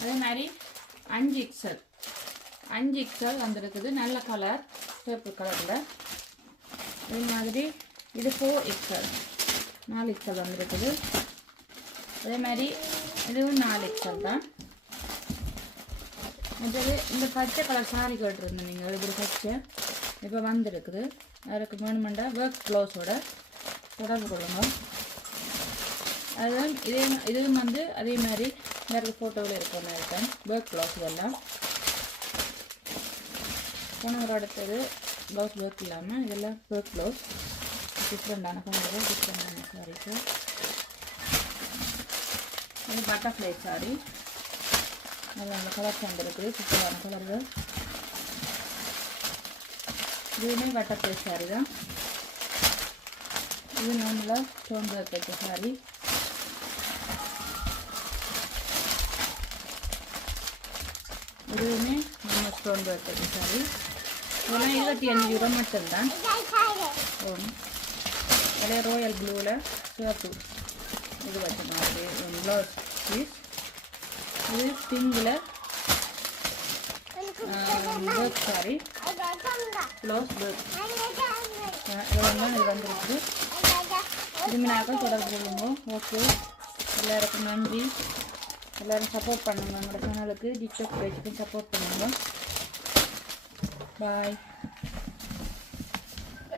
அதே மாதிரி 5 XL 5 XL வந்துருக்குது. நல்ல கலர், பேப்பர் கலரில். அதே மாதிரி இது 4 எக்ஸல் 4 எக்ஸல் வந்துருக்குது. அதே மாதிரி இதுவும் 4 எக்ஸல் தான். மற்றது இந்த பச்சை கலர் சாரி கேட்டிருந்தேன் நீங்கள், இப்படி பச்சை இப்போ வந்துருக்குது. அதுக்கு வேணுமெண்டா ஒர்க் க்ளவுஸோட தொடர்பு கொள்ளுங்க. அதுதான் இதுவும் வந்து அதே மாதிரி நிறைய ஃபோட்டோவில் இருக்கணும் இருக்கேன் ஒர்க் க்ளவுஸ். இதெல்லாம் போனவரோட அடுத்தது ப்ளவுஸ் ஒர்க் இல்லாமல் இதெல்லாம் ஒர்க் ப்ளவுஸ். டிஃப்ரெண்டான கலர், டிஃப்ரெண்டான சாரீஸு. இது பட்டர்ஃப்ளை சாரி. அது அந்த கலர்ஸ் வந்துருக்குது, சூப்பரான கலர்கள். இதுவுமே பட்டர்ஃப்ளை சாரி தான். இது நார்மலாக ஸ்டோன் ஒர்க் வச்ச சாரி. இதுவுமே நம்ம ஸ்டோன் ஒர்க் வச்ச சாரி. இதெல்லாம் 25 ரூபா மட்டும்தான். அதே ராயல் ப்ளூவில் சிவப்பு இது வச்ச மாதிரி ப்ளவுஸ் பீஸ். இது பிங்கில் ஒர்க் சாரி, ப்ளவுஸ் ஒர்க். இதெல்லாம் இது வந்துருக்கு. விரும்பினாக்க தொடர்பு கொள்ளுங்க. ஓகே, எல்லாருக்கும் நன்றி. எல்லோரும் சப்போர்ட் பண்ணுங்கள். எங்களோட சேனலுக்கு டிக்டாக் பேஜுக்கும் சப்போர்ட் பண்ணுங்கள். பாய்.